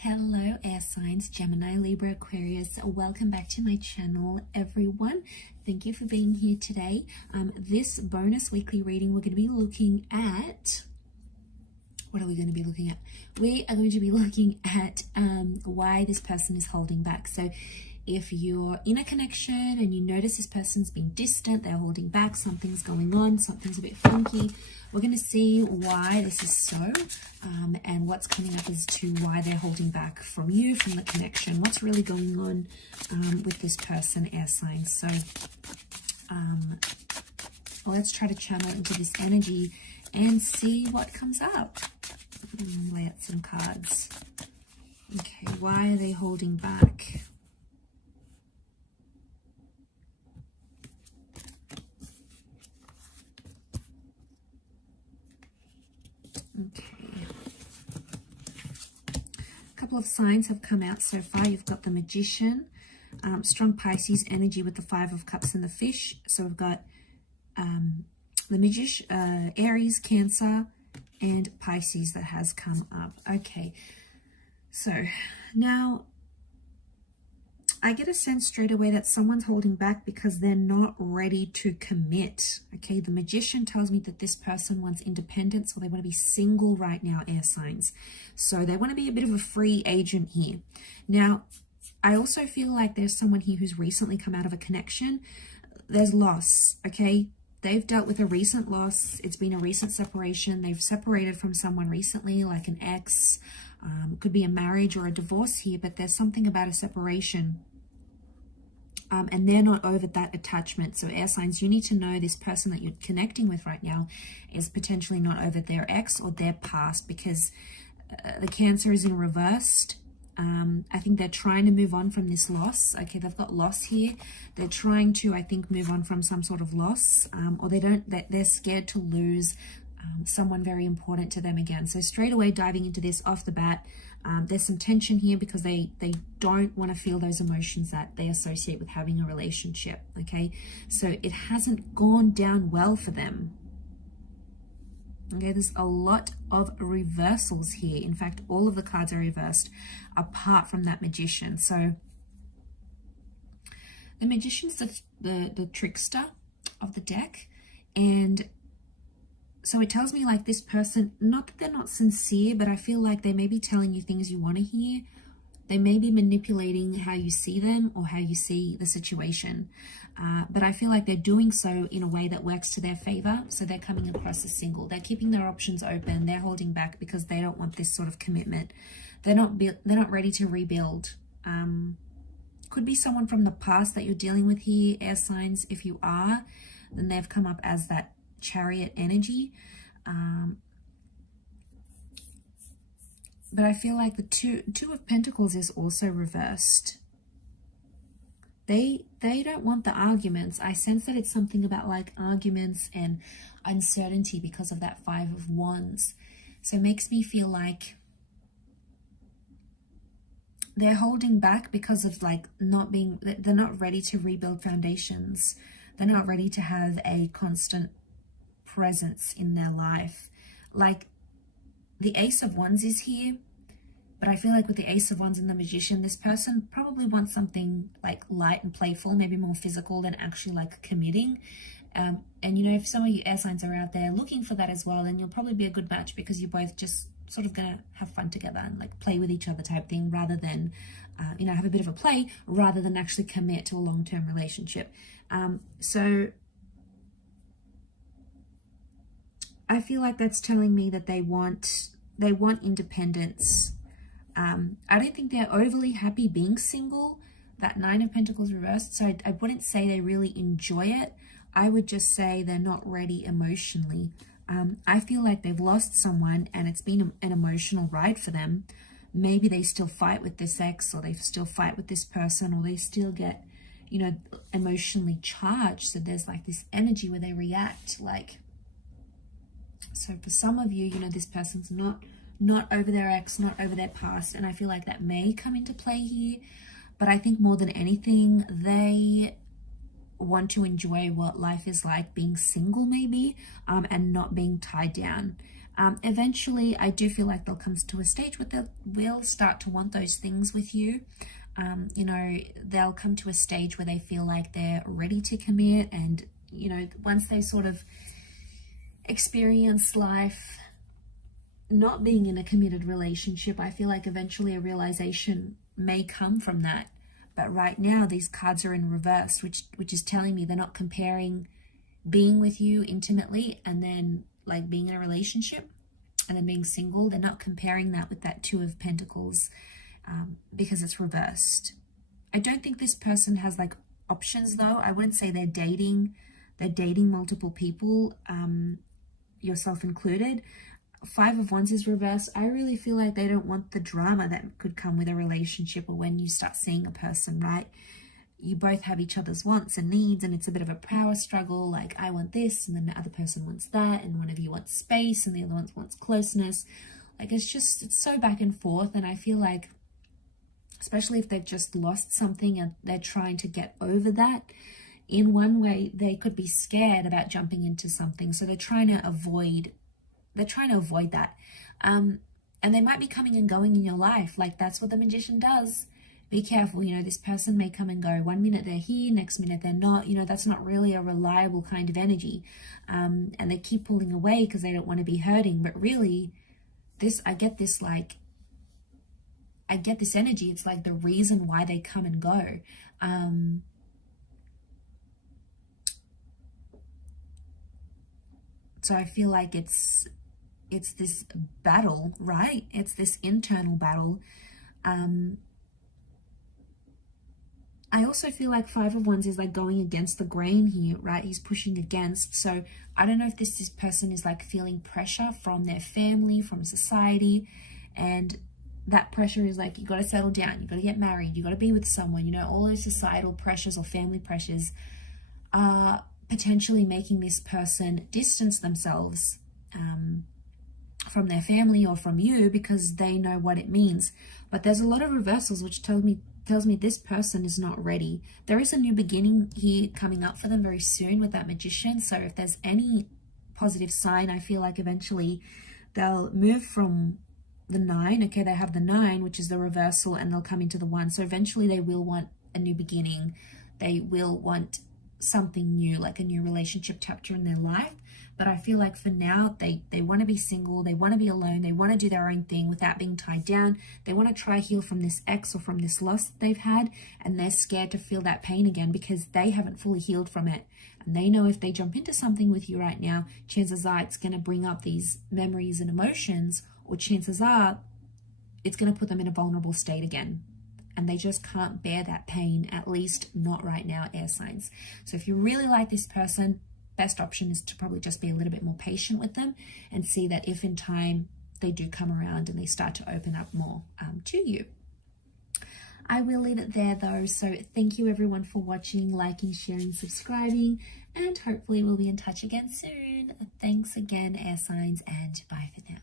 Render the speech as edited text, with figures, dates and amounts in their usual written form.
Hello air signs, Gemini, Libra, Aquarius. Welcome back to my channel, everyone. Thank you for being here today. This bonus weekly reading, we're going to be looking at, what are we going to be looking at? We are going to be looking at why this person is holding back. So if you're in a connection and you notice this person's being distant, they're holding back, something's going on, something's a bit funky, we're going to see why this is so and what's coming up as to why they're holding back from you, from the connection, what's really going on with this person, air signs. So let's try to channel into this energy and see what comes up. Lay out some cards. Okay, why are they holding back? Okay, a couple of signs have come out so far. You've got the Magician, strong Pisces energy with the Five of Cups and the Fish. So we've got the Magician, Aries, Cancer, and Pisces that has come up. Okay, so now I get a sense straight away that someone's holding back because they're not ready to commit. Okay, the Magician tells me that this person wants independence, or they want to be single right now, air signs. So they want to be a bit of a free agent here. Now, I also feel like there's someone here who's recently come out of a connection. There's loss, okay? They've dealt with a recent loss. It's been a recent separation. They've separated from someone recently, like an ex. Could be a marriage or a divorce here, but there's something about a separation. And they're not over that attachment. So air signs, you need to know this person that you're connecting with right now is potentially not over their ex or their past, because the Cancer is in reversed. I think they're trying to move on from this loss. Okay, they've got loss here. They're trying to, I think, move on from some sort of loss, or they're scared to lose someone very important to them again. So straight away diving into this off the bat, there's some tension here because they don't want to feel those emotions that they associate with having a relationship. Okay, so it hasn't gone down well for them. Okay, there's a lot of reversals here. In fact, all of the cards are reversed apart from that Magician. So the Magician's the trickster of the deck, and so it tells me like this person, not that they're not sincere, but I feel like they may be telling you things you want to hear. They may be manipulating how you see them or how you see the situation. But I feel like they're doing so in a way that works to their favor. So they're coming across as single. They're keeping their options open. They're holding back because they don't want this sort of commitment. They're not ready to rebuild. Could be someone from the past that you're dealing with here, air signs. If you are, then they've come up as that Chariot energy. But I feel like the two of Pentacles is also reversed. They don't want the arguments. I sense that it's something about like arguments and uncertainty because of that Five of Wands. So it makes me feel like they're holding back because of like they're not ready to rebuild foundations. They're not ready to have a constant presence in their life. Like the Ace of Wands is here, but I feel like with the Ace of Wands and the Magician, this person probably wants something like light and playful, maybe more physical than actually like committing. And you know, if some of you air signs are out there looking for that as well, then you'll probably be a good match because you're both just sort of gonna have fun together and like play with each other type thing, rather than you know, have a bit of a play rather than actually commit to a long-term relationship. So I feel like that's telling me that they want independence. I don't think they're overly happy being single. That Nine of Pentacles reversed. So I wouldn't say they really enjoy it. I would just say they're not ready emotionally. I feel like they've lost someone and it's been an emotional ride for them. Maybe they still fight with this ex, or they still fight with this person, or they still get, you know, emotionally charged. So there's like this energy where they react like. So for some of you, you know, this person's not over their ex, not over their past. And I feel like that may come into play here. But I think more than anything, they want to enjoy what life is like being single maybe, and not being tied down. Eventually, I do feel like they'll come to a stage where they will start to want those things with you. You know, they'll come to a stage where they feel like they're ready to commit, and, you know, once they sort of experience life not being in a committed relationship, I feel like eventually a realization may come from that. But right now, these cards are in reverse, which is telling me they're not comparing being with you intimately and then like being in a relationship and then being single. They're not comparing that with that Two of Pentacles, because it's reversed. I don't think this person has like options though. I wouldn't say they're dating multiple people, yourself included. Five of Wands is reversed. I really feel like they don't want the drama that could come with a relationship, or when you start seeing a person, right? You both have each other's wants and needs, and it's a bit of a power struggle. Like, I want this, and then the other person wants that, and one of you wants space, and the other one wants closeness. Like, it's so back and forth, and I feel like, especially if they've just lost something and they're trying to get over that, in one way, they could be scared about jumping into something. So they're trying to avoid that. And they might be coming and going in your life. Like, that's what the Magician does. Be careful. You know, this person may come and go. One minute they're here, next minute they're not. You know, that's not really a reliable kind of energy. And they keep pulling away because they don't want to be hurting. But really, I get this energy. It's like the reason why they come and go. So I feel like it's this battle, right? It's this internal battle. I also feel like Five of Wands is like going against the grain here, right? He's pushing against. So I don't know if this person is like feeling pressure from their family, from society, and that pressure is like, you got to settle down, you got to get married, you got to be with someone. You know, all those societal pressures or family pressures are potentially making this person distance themselves from their family or from you, because they know what it means. But there's a lot of reversals, which tells me this person is not ready. There is a new beginning here coming up for them very soon with that Magician. So if there's any positive sign, I feel like eventually they'll move from the 9. Okay, they have the 9, which is the reversal, and they'll come into the 1. So eventually they will want a new beginning. They will want something new, like a new relationship chapter in their life. But I feel like for now, they want to be single, they want to be alone, they want to do their own thing without being tied down. They want to try heal from this ex or from this loss that they've had, and they're scared to feel that pain again because they haven't fully healed from it. And they know if they jump into something with you right now, chances are it's going to bring up these memories and emotions, or chances are it's going to put them in a vulnerable state again. And they just can't bear that pain, at least not right now, air signs. So if you really like this person, best option is to probably just be a little bit more patient with them and see that if in time they do come around and they start to open up more to you. I will leave it there though. So thank you everyone for watching, liking, sharing, subscribing, and hopefully we'll be in touch again soon. Thanks again, air signs, and bye for now.